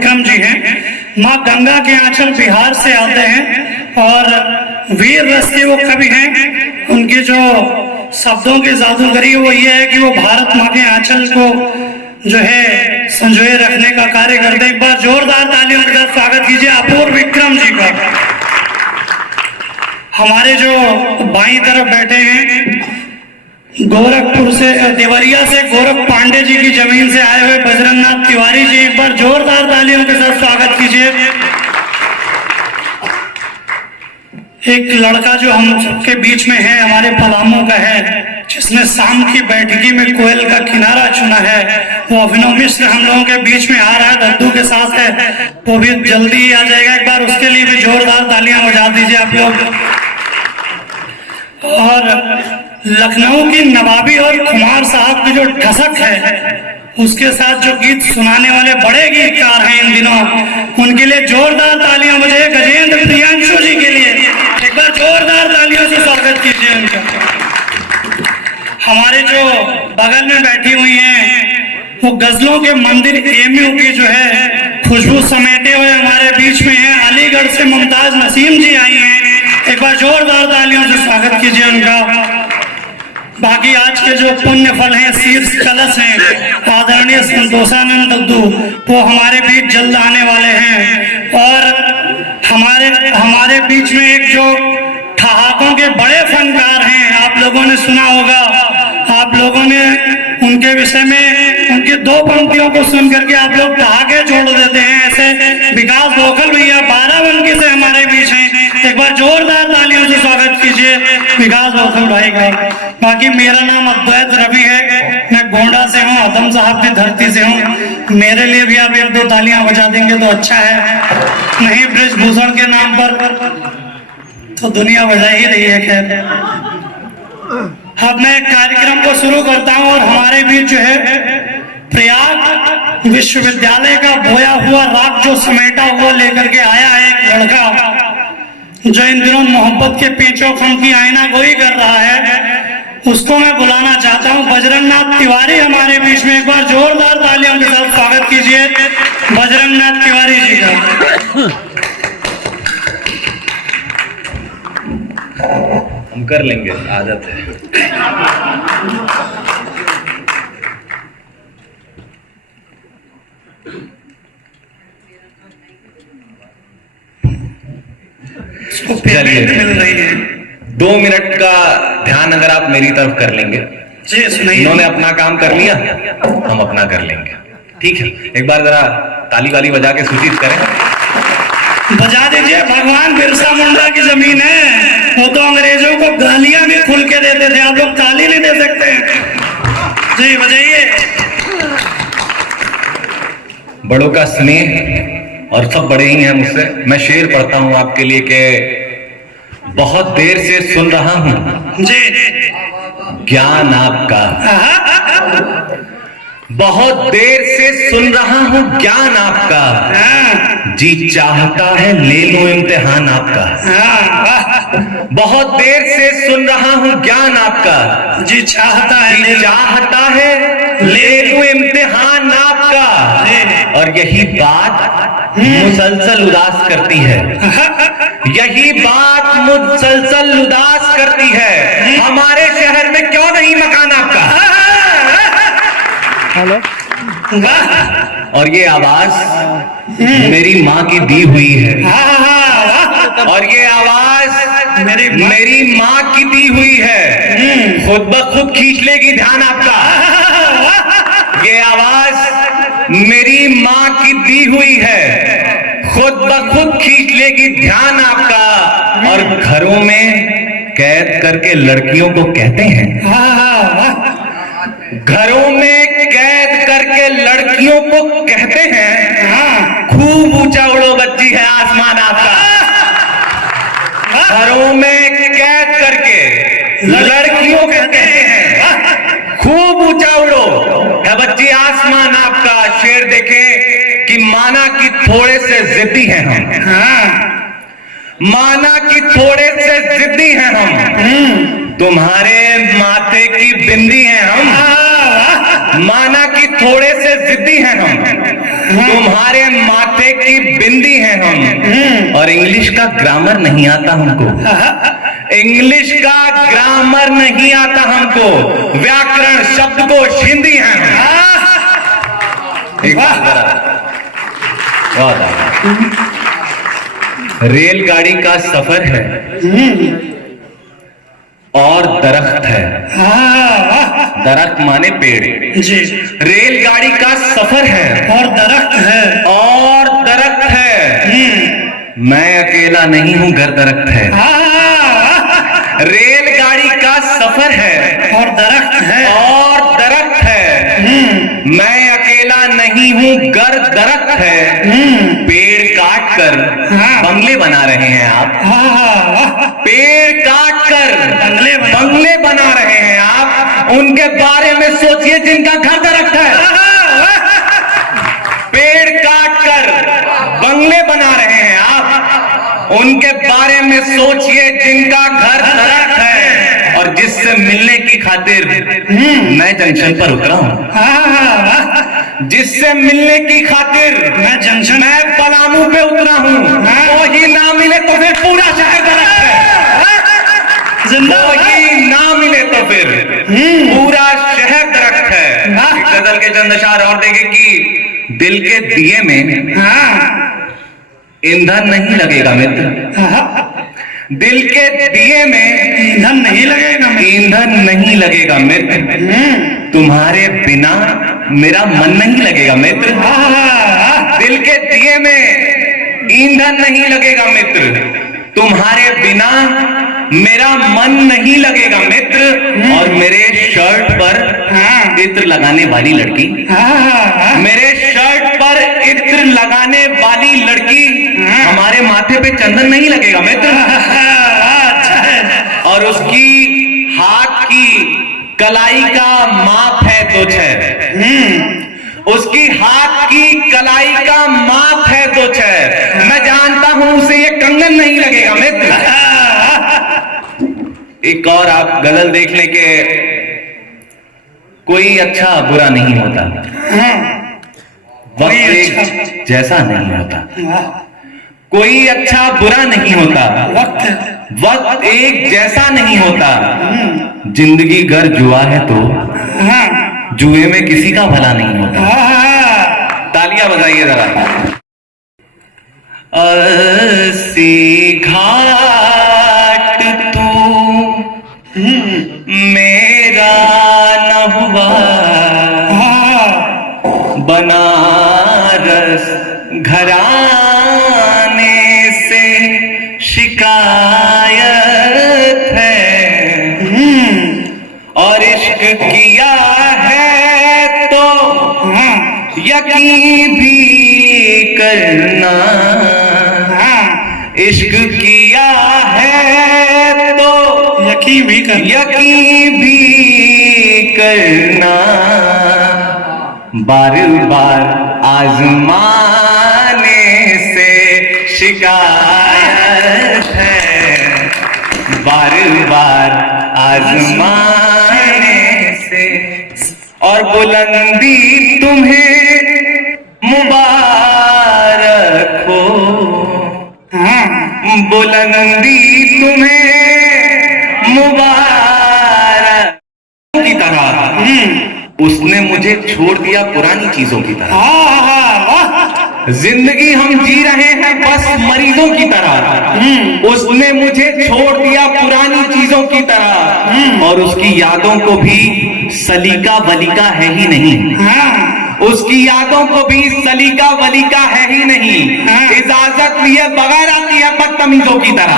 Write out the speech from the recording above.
विक्रम जी हैं। माँ गंगा के आंचल बिहार से आते हैं और वीर रस के वो कवि हैं। उनकी जो शब्दों की जादूगरी वो ये है कि वो भारत माँ के आंचल को जो है संजोए रखने का कार्य करते हैं। एक बार जोरदार तालियों के साथ स्वागत कीजिए अपूर्व विक्रम जी का। हमारे जो बाईं तरफ बैठे हैं गोरखपुर से, देवरिया से गोरख पांडे जी की जमीन से आए हुए बजरंगनाथ तिवारी जी, एक बार जोरदार तालियों के साथ स्वागत कीजिए। एक लड़का जो हम सबके बीच में है, हमारे पलामू का है, जिसने शाम की बैठकी में कोयल का किनारा चुना है, वो अभिनव मिश्र हम लोगों के बीच में आ रहा है, दद्दू के साथ है, वो भी जल्दी ही आ जाएगा। एक बार उसके लिए भी जोरदार तालियां बजा दीजिए आप लोग। और लखनऊ की नवाबी और कुमार साहब की जो ठसक है, उसके साथ जो गीत सुनाने वाले बड़े गीतकार हैं इन दिनों, उनके लिए जोरदार तालियां बजाइए। गजेंद्र प्रियांशु जी के लिए एक बार जोरदार तालियों से स्वागत कीजिए उनका। हमारे जो बगल में बैठी हुई हैं वो गजलों के मंदिर एमयू की जो है खुशबू समेटे हुए हमारे बीच में है, अलीगढ़ से मुमताज नसीम जी आई हैं, एक बार जोरदार तालियों से स्वागत कीजिए उनका। बाकी आज के जो पुण्य फल हैं, शीर्ष कलश हैं, आदरणीय संतोषानंद दद्दू, वो हमारे बीच जल्द आने वाले हैं। और हमारे बीच में एक जो ठहाकों के बड़े फनकार हैं, आप लोगों ने सुना होगा, आप लोगों ने उनके विषय में उनकी दो पंक्तियों को सुन करके आप लोग ठहाके जोड़ देते हैं। ऐसे विकास गोखल भैया बाराबंकी से हमारे बीच हैं, एक बार जोरदार तालियों से स्वागत कीजिए विकास गोखल भाई का। बाकी मेरा नाम अद्वैत रवि है, मैं गोंडा से हूँ, आदम साहब की धरती से हूँ। मेरे लिए भी आप एक दो तालियां बजा देंगे तो अच्छा है, नहीं ब्रिजभूषण के नाम पर तो दुनिया बजा ही रही है। खैर अब मैं कार्यक्रम को शुरू करता हूँ। और हमारे बीच जो है प्रयाग विश्वविद्यालय का बोया हुआ राग जो समेटा हुआ लेकर के आया है एक लड़का, जो इन दिनों मोहब्बत के पेचों खम की आईना गोई कर रहा है, उसको मैं बुलाना चाहता हूँ। बजरंगनाथ तिवारी हमारे बीच में, एक बार जोरदार तालियों के साथ स्वागत कीजिए बजरंगनाथ तिवारी जी का। हम कर लेंगे, आदत है। पेमेंट मिल रही है। 2 मिनट का ध्यान अगर आप मेरी तरफ कर लेंगे। जी सुनिए। इन्होंने अपना काम कर लिया, हम अपना कर लेंगे, ठीक है? एक बार जरा ताली वाली बजा के सूचित करें। बजा दीजिए, भगवान बिरसा मुंडा की जमीन है, वो तो अंग्रेजों को गालियां भी खुल के देते थे, आप लोग ताली नहीं दे सकते। जी बजाइए। बड़ों का स्नेह, और सब बड़े ही हैं मुझसे। मैं शेर पढ़ता हूं आपके लिए कि बहुत देर से सुन रहा हूं जी ज्ञान आपका, बहुत देर से सुन रहा हूं ज्ञान आपका, जी चाहता है ले लो इम्तिहान आपका। बहुत देर से सुन रहा हूं ज्ञान आपका, जी चाहता है ले लो इम्तिहान आपका। और यही बात मुसलसल उदास करती है, यही बात मुसलसल उदास करती है, हमारे शहर में क्यों नहीं मकान आपका। हेलो। और ये आवाज मेरी माँ की दी हुई है, और ये आवाज मेरी माँ की दी हुई है, खुद ब खुद खींच लेगी ध्यान आपका। ये आवाज मेरी माँ की दी हुई है, खुद ब खुद खींच लेगी ध्यान आपका। और घरों में कैद करके लड़कियों को कहते हैं, घरों में कैद करके लड़कियों को कहते हैं, खूब ऊंचा उड़ो बच्ची है आसमान आपका। घरों में कैद करके लड़कियों को कहते हैं, खूब ऊंचा उड़ो है बच्ची आसमान आपका। शेर देखें कि माना कि थोड़े से जिद्दी हैं हम, माना कि थोड़े से जिद्दी हैं हम, तुम्हारे माथे की बिंदी हैं हम। माना कि थोड़े से जिद्दी हैं हम, तुम्हारे माथे की बिंदी हैं हम, और इंग्लिश का ग्रामर नहीं आता हमको, इंग्लिश का ग्रामर नहीं आता हमको, व्याकरण शब्दकोश हिंदी है हम। एक बात जरा, बहुत आगे। रेलगाड़ी का सफर है और दरख्त है, दरख्त माने पेड़ जी, रेलगाड़ी का सफर है और दरख्त है, और दरख्त है, मैं अकेला नहीं हूं घर दरख्त है। रेलगाड़ी का सफर है और दरख्त है, और दरख्त है, मैं अकेला नहीं हूं घर दरख्त है। पेड़ काट कर बंगले बना रहे हैं आप, पेड़ काट कर बंगले बना रहे हैं आप, उनके बारे में सोचिए जिनका घर दरख्त है। पेड़ काट कर बंगले बना रहे हैं आप, उनके बारे में सोचिए जिनका घर दरख्त है, और जिससे मिलने की खातिर मैं जंक्शन पर उतरा हूं, जिससे मिलने की खातिर मैं पलामू पे उतरा हूं, वो ही ना मिले तो फिर पूरा शहर दरख्त है, वो ही ना मिले तो फिर पूरा शहर दरख्त है। गजल के चंद अशार और देखे कि दिल के दिए में ईंधन नहीं लगेगा मित्र, दिल के दिए में ईंधन नहीं लगेगा, ईंधन नहीं लगेगा मित्र, तुम्हारे बिना मेरा मन नहीं लगेगा मित्र, दिल के दिए में ईंधन नहीं लगेगा मित्र, तुम्हारे बिना मेरा मन नहीं लगेगा मित्र। और मेरे शर्ट पर इत्र लगाने वाली लड़की, मेरे शर्ट पर इत्र लगाने वाली लड़की, हमारे माथे पे चंदन नहीं लगेगा मित्र, और उसकी हाथ की कलाई का माप है तो 6, उसकी हाथ की कलाई का माप है तो 6, मैं जानता हूं उसे ये कंगन नहीं लगेगा मित्र। एक और आप गजल देख ले के कोई अच्छा बुरा नहीं होता, वक्त एक जैसा नहीं होता, कोई अच्छा बुरा नहीं होता, वक्त एक जैसा नहीं होता, जिंदगी घर जुआ है तो जुए में किसी का भला नहीं होता। तालियां बजाइए जरा। अस्सी घाट तू मेरा न हुआ, बनारस घराने से शिकायत है, और इश्क किया है तो यकीन भी करना, इश्क किया है तो यकीन भी करना, बार बार आजमाने से शिकायत है, बार बार आजमाने से, और बुलंदी तुम्हें मुबारक हो, बुलंदी तुम्हें मुबारक की तरह, उसने मुझे छोड़ दिया पुरानी चीजों की तरह, जिंदगी हम जी रहे हैं बस मरीजों की तरह, उसने मुझे छोड़ दिया पुरानी चीजों की तरह, और उसकी यादों को भी सलीका वलीका है ही नहीं, उसकी यादों को भी सलीका वलीका है ही नहीं, इजाजत लिए बगैर आती है बदतमीजों की तरह।